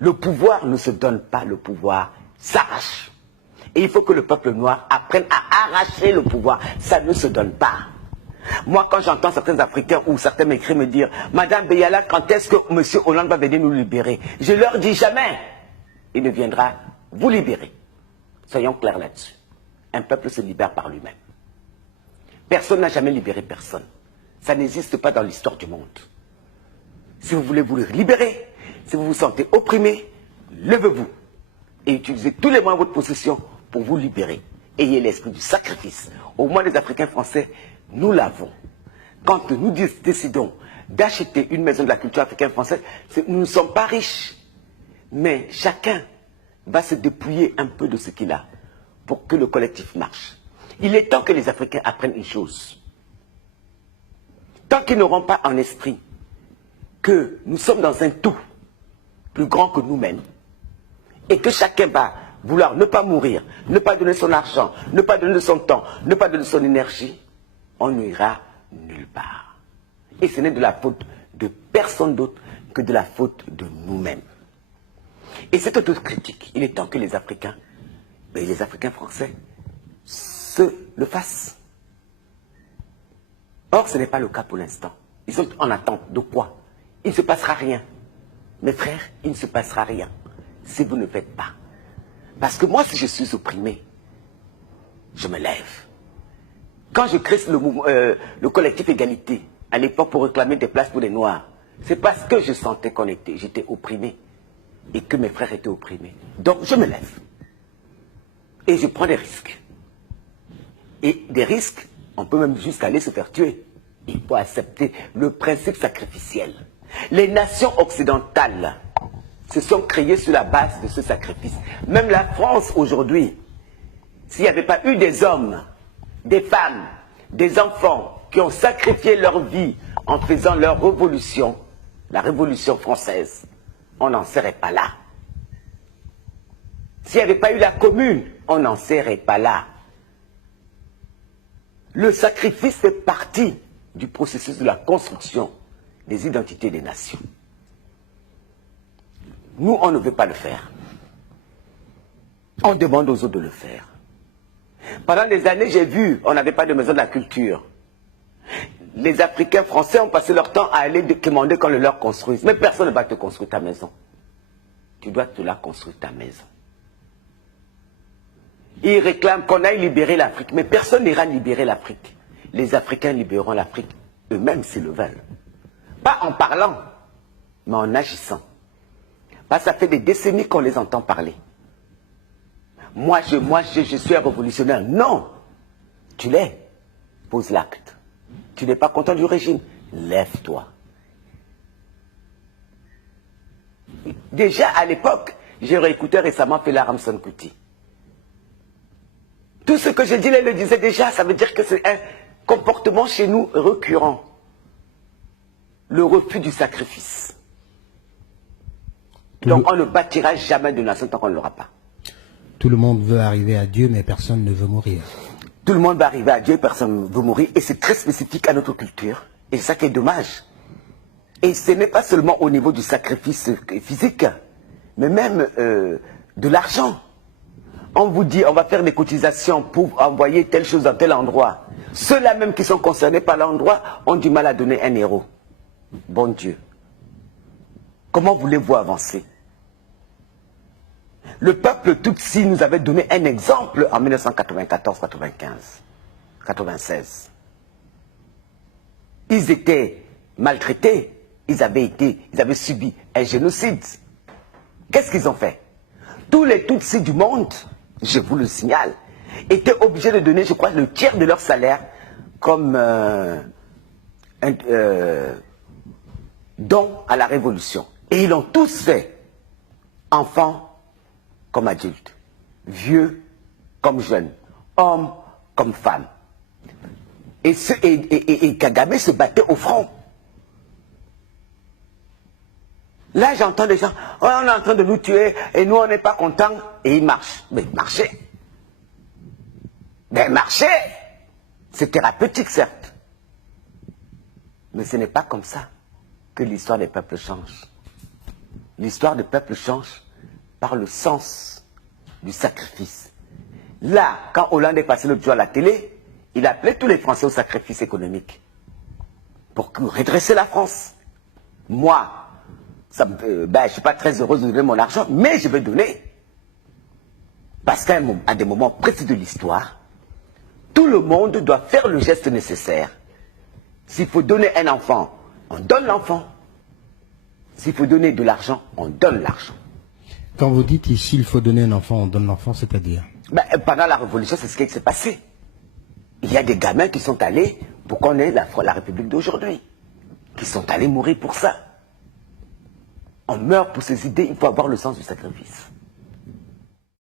Le pouvoir ne se donne pas, le pouvoir s'arrache. Et il faut que le peuple noir apprenne à arracher le pouvoir. Ça ne se donne pas. Moi, quand j'entends certains Africains ou certains m'écrivent me dire « Madame Beyala, quand est-ce que M. Hollande va venir nous libérer ?» Je leur dis jamais. Il ne viendra vous libérer. Soyons clairs là-dessus. Un peuple se libère par lui-même. Personne n'a jamais libéré personne. Ça n'existe pas dans l'histoire du monde. Si vous voulez vous libérer, si vous vous sentez opprimé, levez-vous et utilisez tous les moyens de votre possession pour vous libérer. Ayez l'esprit du sacrifice. Au moins les Africains français, nous l'avons. Quand nous décidons d'acheter une maison de la culture africaine française, nous ne sommes pas riches. Mais chacun va se dépouiller un peu de ce qu'il a pour que le collectif marche. Il est temps que les Africains apprennent une chose. Tant qu'ils n'auront pas en esprit que nous sommes dans un tout plus grand que nous-mêmes et que chacun va vouloir ne pas mourir, ne pas donner son argent, ne pas donner son temps, ne pas donner son énergie, on n'ira nulle part. Et ce n'est de la faute de personne d'autre que de la faute de nous-mêmes. Et cette autocritique, il est temps que les Africains français, se le fassent. Or, ce n'est pas le cas pour l'instant. Ils sont en attente de quoi? Il ne se passera rien. Mes frères, il ne se passera rien si vous ne faites pas. Parce que moi, si je suis opprimé, je me lève. Quand je crée le collectif Égalité, à l'époque pour réclamer des places pour les Noirs, c'est parce que je sentais j'étais opprimé et que mes frères étaient opprimés. Donc, je me lève. Et je prends des risques. Et des risques, on peut même jusqu'à aller se faire tuer. Il faut accepter le principe sacrificiel. Les nations occidentales se sont créées sur la base de ce sacrifice. Même la France aujourd'hui, s'il n'y avait pas eu des hommes, des femmes, des enfants qui ont sacrifié leur vie en faisant leur révolution, la révolution française, on n'en serait pas là. S'il n'y avait pas eu la commune, on n'en serait pas là. Le sacrifice fait partie du processus de la construction des identités des nations. Nous, on ne veut pas le faire. On demande aux autres de le faire. Pendant des années, j'ai vu, on n'avait pas de maison de la culture. Les Africains français ont passé leur temps à aller demander qu'on le leur construise. Mais personne ne va te construire ta maison. Tu dois te la construire ta maison. Ils réclament qu'on aille libérer l'Afrique. Mais personne n'ira libérer l'Afrique. Les Africains libéreront l'Afrique eux-mêmes s'ils le veulent. Pas en parlant, mais en agissant. Parce que ça fait des décennies qu'on les entend parler. Moi, je suis un révolutionnaire. Non, tu l'es. Pose l'acte. Tu n'es pas content du régime. Lève-toi. Déjà à l'époque, j'ai réécouté récemment Fela Ramson Kuti. Tout ce que je dis là, il le disait déjà. Ça veut dire que c'est un comportement chez nous récurrent. Le refus du sacrifice. Donc on ne bâtira jamais de nation tant qu'on ne l'aura pas. Tout le monde veut arriver à Dieu, mais personne ne veut mourir. Tout le monde va arriver à Dieu, personne ne veut mourir. Et c'est très spécifique à notre culture. Et c'est ça qui est dommage. Et ce n'est pas seulement au niveau du sacrifice physique, mais même de l'argent. On vous dit, on va faire des cotisations pour envoyer telle chose dans tel endroit. Ceux-là même qui sont concernés par l'endroit ont du mal à donner un héros. Bon Dieu. Comment voulez-vous avancer? Le peuple Tutsi nous avait donné un exemple en 1994, 95, 96. Ils étaient maltraités, ils avaient subi un génocide. Qu'est-ce qu'ils ont fait? Tous les Tutsis du monde, je vous le signale, étaient obligés de donner, je crois, le tiers de leur salaire comme don à la révolution. Et ils l'ont tous fait, enfants comme adultes, vieux comme jeunes, hommes comme femmes. Et Kagame se battait au front. Là, j'entends des gens, oh, on est en train de nous tuer et nous, on n'est pas contents. Et ils marchent. Mais marcher. Mais marcher, c'est thérapeutique, certes. Mais ce n'est pas comme ça que l'histoire des peuples change. l'histoire du peuple change par le sens du sacrifice. Là, quand Hollande est passé l'autre jour à la télé, il appelait tous les Français au sacrifice économique pour redresser la France. Moi, je ne suis pas très heureuse de donner mon argent, mais je vais donner. Parce qu'à des moments précis de l'histoire, tout le monde doit faire le geste nécessaire. S'il faut donner un enfant, on donne l'enfant. S'il faut donner de l'argent, on donne l'argent. Quand vous dites ici, il faut donner un enfant, on donne l'enfant, c'est-à-dire? Pendant la Révolution, c'est ce qui s'est passé. Il y a des gamins qui sont allés pour qu'on ait la République d'aujourd'hui. Qui sont allés mourir pour ça. On meurt pour ces idées, il faut avoir le sens du sacrifice.